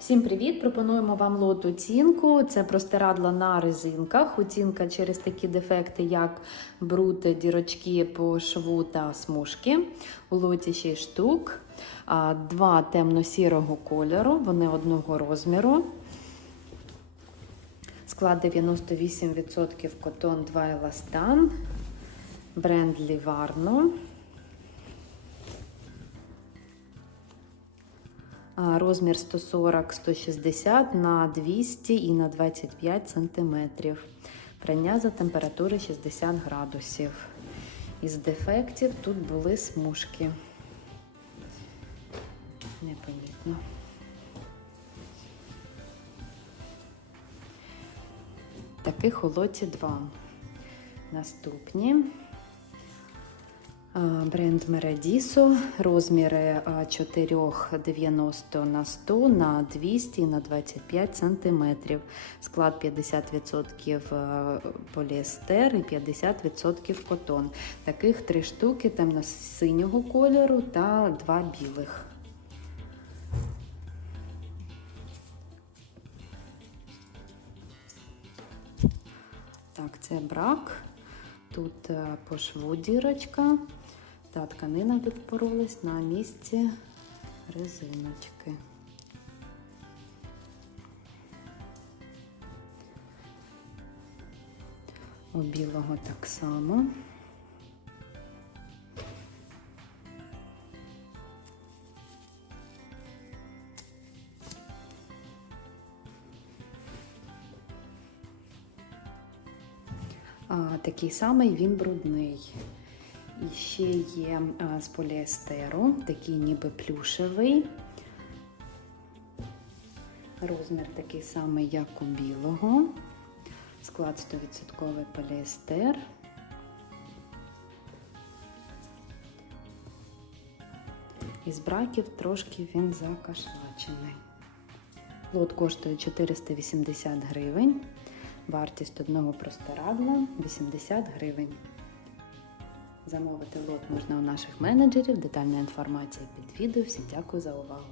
Всім привіт! Пропонуємо вам лот оцінку. Це простирадла на резинках. Оцінка через такі дефекти, як бруд, дірочки по шву та смужки. У лоті 6 штук, два темно-сірого кольору, вони одного розміру. Склад 98% котон 2 еластан. Бренд Ліварно. Розмір 140-160 на 200 і на 25 см. Прання за температури 60 градусів. Із дефектів тут були смужки. Непомітно. Таких у два. Наступні. Бренд Мередісо, розміри 4,90 на 100 на 200 на 25 см. Склад 50% е, поліестер і 50% котон. Таких три штуки темно-синього кольору та два білих. Так, це брак. Тут е, по шву дірочка, та тканина відпоролась на місці резиночки. У білого так само. А, такий самий він брудний. І ще є з поліестеру, такий ніби плюшевий. Розмір такий самий, як у білого. Склад 100% поліестер. Із браків трошки він закашлачений. Лот коштує 480 гривень. Вартість одного простирадла 80 гривень. Замовити лот можна у наших менеджерів. Детальна інформація під відео. Всім дякую за увагу.